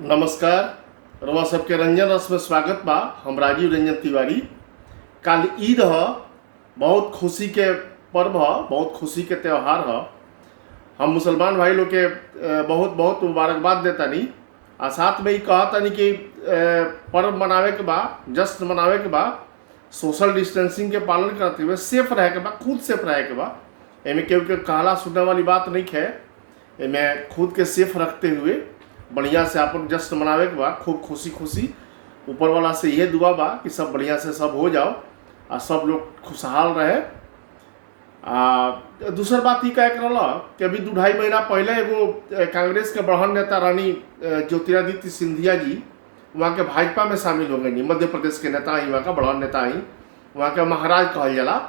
नमस्कार। रउआ सबके रंजन रस में स्वागत बा। हम राजीव रंजन तिवारी। कल ईद ह, बहुत खुशी के पर्व ह, बहुत खुशी के त्यौहार ह। हम मुसलमान भाई लोग के बहुत बहुत मुबारकबाद देतानी। आ साथ में ही कहतानी कि पर्व मनावे के बा, जश्न मनावे के बा, सोशल डिस्टेंसिंग के पालन करते हुए सेफ रहे के बा, खुद सेफ रहे के बा। एमे केहू के कहला सुनने वाली बात नहीं है। एमे खुद के सेफ रखते हुए बढ़िया से अपन जश्न मनावे के बा, खूब खुशी खुशी। ऊपर वाला से ये दुआ बा कि सब बढ़िया से सब हो जाओ और सब लोग खुशहाल रहे। दूसर बात ही कह रहा कि अभी 2-2.5 महीना पहले एगो कांग्रेस के बड़हन नेता रानी ज्योतिरादित्य सिंधिया जी वहाँ के भाजपा में शामिल हो गई। मध्य प्रदेश के नेता ही, वहाँ का बड़हन नेता ही, वहाँ के महाराज कहल जाला।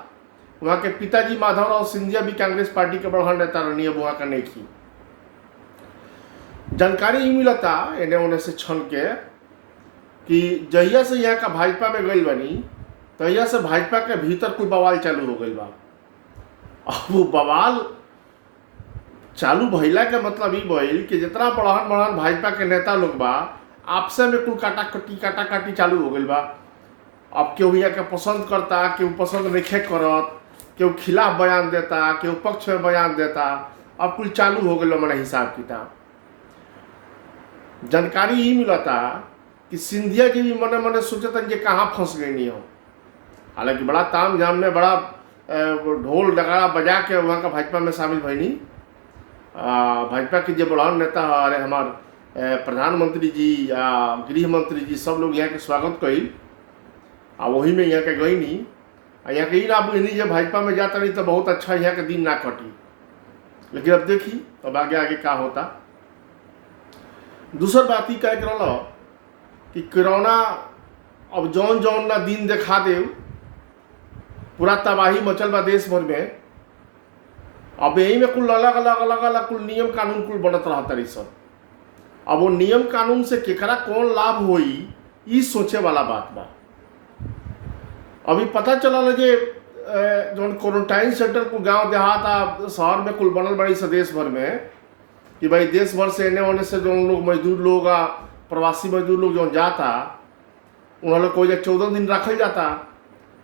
वहाँ के पिताजी माधवराव सिंधिया भी कांग्रेस पार्टी के बड़हन नेता रहनी, अब वहाँ का नहीं थी। जानकारी ही मिलता एने ओने से छन के कि जहिया से यहाँ का भाजपा में गई बनी, तहिया से भाजपा के भीतर कोई बवाल चालू हो गई बा। अब वो बवाल चालू भइला के मतलब ई भइल कि जितना बड़हन बड़हन भाजपा के नेता लोग बा, आपसे में कुल काटा काटी चालू हो गई बा। अब केहू यहाँ के पसंद करता, केहू पसंद नहीं करत, केहू खिलाफ बयान देता, केहू पक्ष में बयान देता। अब कुल चालू हो गई मैंने हिसाब किताब। जानकारी ही मिलता कि सिंधिया जी भी मने मने सोचता कि कहाँ फंस गई नहीं हो। हालांकि बड़ा ताम झाम में बड़ा ढोल डगाड़ा बजा के वहाँ का भाजपा में शामिल भईनी। भाजपा के जो बड़हन नेता अरे हमार प्रधानमंत्री जी या गृह मंत्री जी सब लोग यहाँ के स्वागत कई। वही में यहाँ के गई नहीं। यहाँ के ही ना बुझनी जब भाजपा में जाता नहीं तो बहुत अच्छा यहाँ के दिन ना कटी। लेकिन अब देखी अब आगे आगे क्या होता। दूसर बात ही कह रहा कि कोरोना अब जौन जौन ना दिन देखा दे, पूरा तबाही मचल बा देश भर में। अब यही में कुल अलग अलग अलग अलग कुल नियम कानून कुल बनत रहता रही सब। अब वो नियम कानून से केकरा कौन लाभ होई, ई सोचे वाला बात बा। अभी पता चला जे जौन क्वारंटाइन सेंटर कुल गांव देहात शहर में कुल बनल बड़ी सा देश भर में कि भाई देश भर से एने ओने से जो लोग मजदूर लोग प्रवासी मजदूर लोग जो जाता, उन्होंने कोई 14 दिन रखल जाता।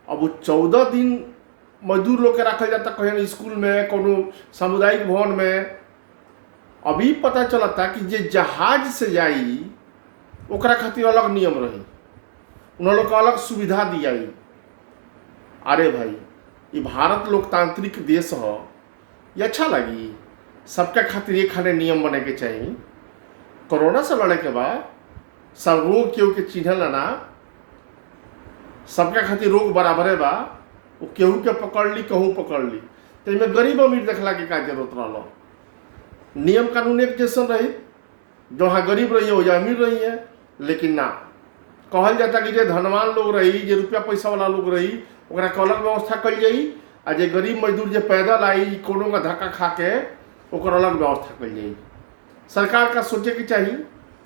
अब वो 14 दिन मजदूर लोग के रखल जाता कहीं स्कूल में, कोनो सामुदायिक भवन में। अभी पता चलता कि जे जहाज से जाई ओकरा खातिर अलग नियम रही, उन्होंने को अलग सुविधा दियाई। अरे भाई, ये भारत लोकतांत्रिक देश हो, ये अच्छा लगी? सबके खातिर एक खाने नियम बने के चाहिए। कोरोना से लड़े के बाद सब रोग केहू के चिन्हल ना, सबके खातिर रोग बराबरे बा। वो केहू के पकड़ ली, कहूँ पकड़ ली, तो इनमें गरीब अमीर देखला के का जरूरत रहा। नियम कानून एक जैसन रही, जहाँ गरीब रही है वो अमीर रही है। लेकिन ना, कहल जाता कि जे धनवान लोग रही, जे रुपया पैसा वाला लोग रही, ओकरा के अलग व्यवस्था कल जाई। आ जे गरीब मजदूर जे पैदल आई कोनो का धक्का खा के, ओकर अलग व्यवस्था कल जाई। सरकार का सोचे के चाहिए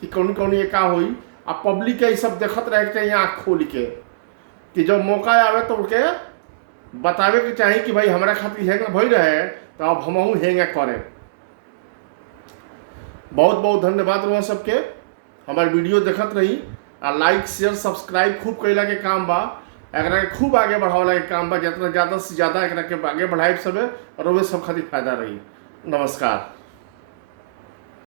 कि कौन कौन ये का होई। आ पब्लिक के सब देखत रहे के चाहिए आँख खोल के, कि जब मौका आवे तो उनके बतावे के चाहिए कि भाई हमारा खातिर हेंग भई रहे तो अब हमहू हेंग करें। बहुत बहुत धन्यवाद रहा सबके। हमारे वीडियो देखत रही आ लाइक शेयर सब्सक्राइब खूब कैला के काम बा। एकरा के खूब आगे बढ़ावला के काम बा। जितना ज़्यादा से ज़्यादा एकरा के आगे बढ़ाई सबे और सब खातिर फायदा रही। नमस्कार।